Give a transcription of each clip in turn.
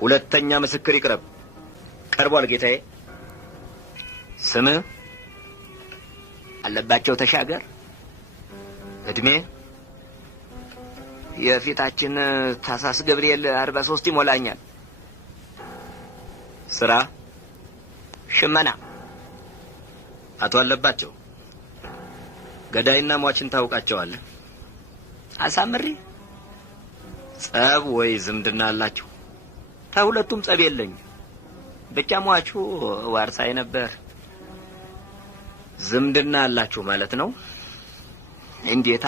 ሁለተኛ ምስክር ይቅረብ። ቀርቧል ጌታዬ። ስምህ? አለባቸው ተሻገር። እድሜ? የፊታችን ታሳስ ገብርኤል 43 ይሞላኛል። ስራ? ሽመና። አቶ አለባቸው ገዳይና ሟችን ታውቃቸዋለህ? አሳምሬ። ጸብ ወይ ዝምድና አላችሁ? ከሁለቱም ጸብ የለኝ። ብቻ ሟቹ ዋርሳይ ነበር። ዝምድና አላችሁ ማለት ነው? እንዴታ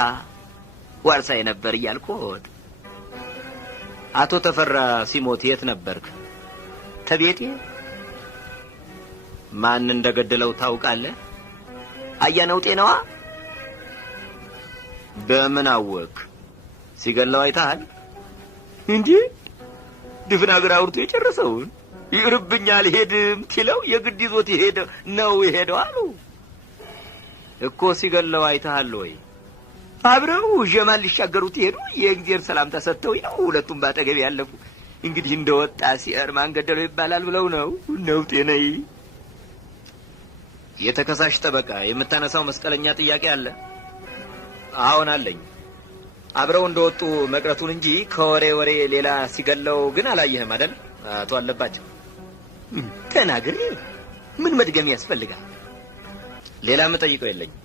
ዋርሳይ ነበር እያልኩት። አቶ ተፈራ ሲሞት የት ነበርክ? ተቤቴ። ማን እንደገደለው ታውቃለህ? አያነው ጤናዋ። በምን አወቅ? ሲገለው አይተሃል? እንዴ ድፍን አገር አውርቶ የጨረሰውን ይርብኛል ሄድም ትለው የግድ ይዞት ይሄደ ነው ይሄደው አሉ እኮ። ሲገለው አይተሃል ወይ? አብረው ጀማል ሊሻገሩት ይሄዱ የእግዚአብሔር ሰላም ተሰጥተው ነው ሁለቱም ባጠገብ ያለፉ። እንግዲህ እንደወጣ ሲር ማን ገደለው ይባላል ብለው ነው ጤነይ። የተከሳሽ ጠበቃ የምታነሳው መስቀለኛ ጥያቄ አለ? አሁን አለኝ። አብረው እንደወጡ መቅረቱን እንጂ ከወሬ ወሬ ሌላ ሲገለው ግን አላየህም አይደል አቶ አለባቸው? ተናገሪ። ምን መድገም ያስፈልጋል? ሌላ የምጠይቀው የለኝም።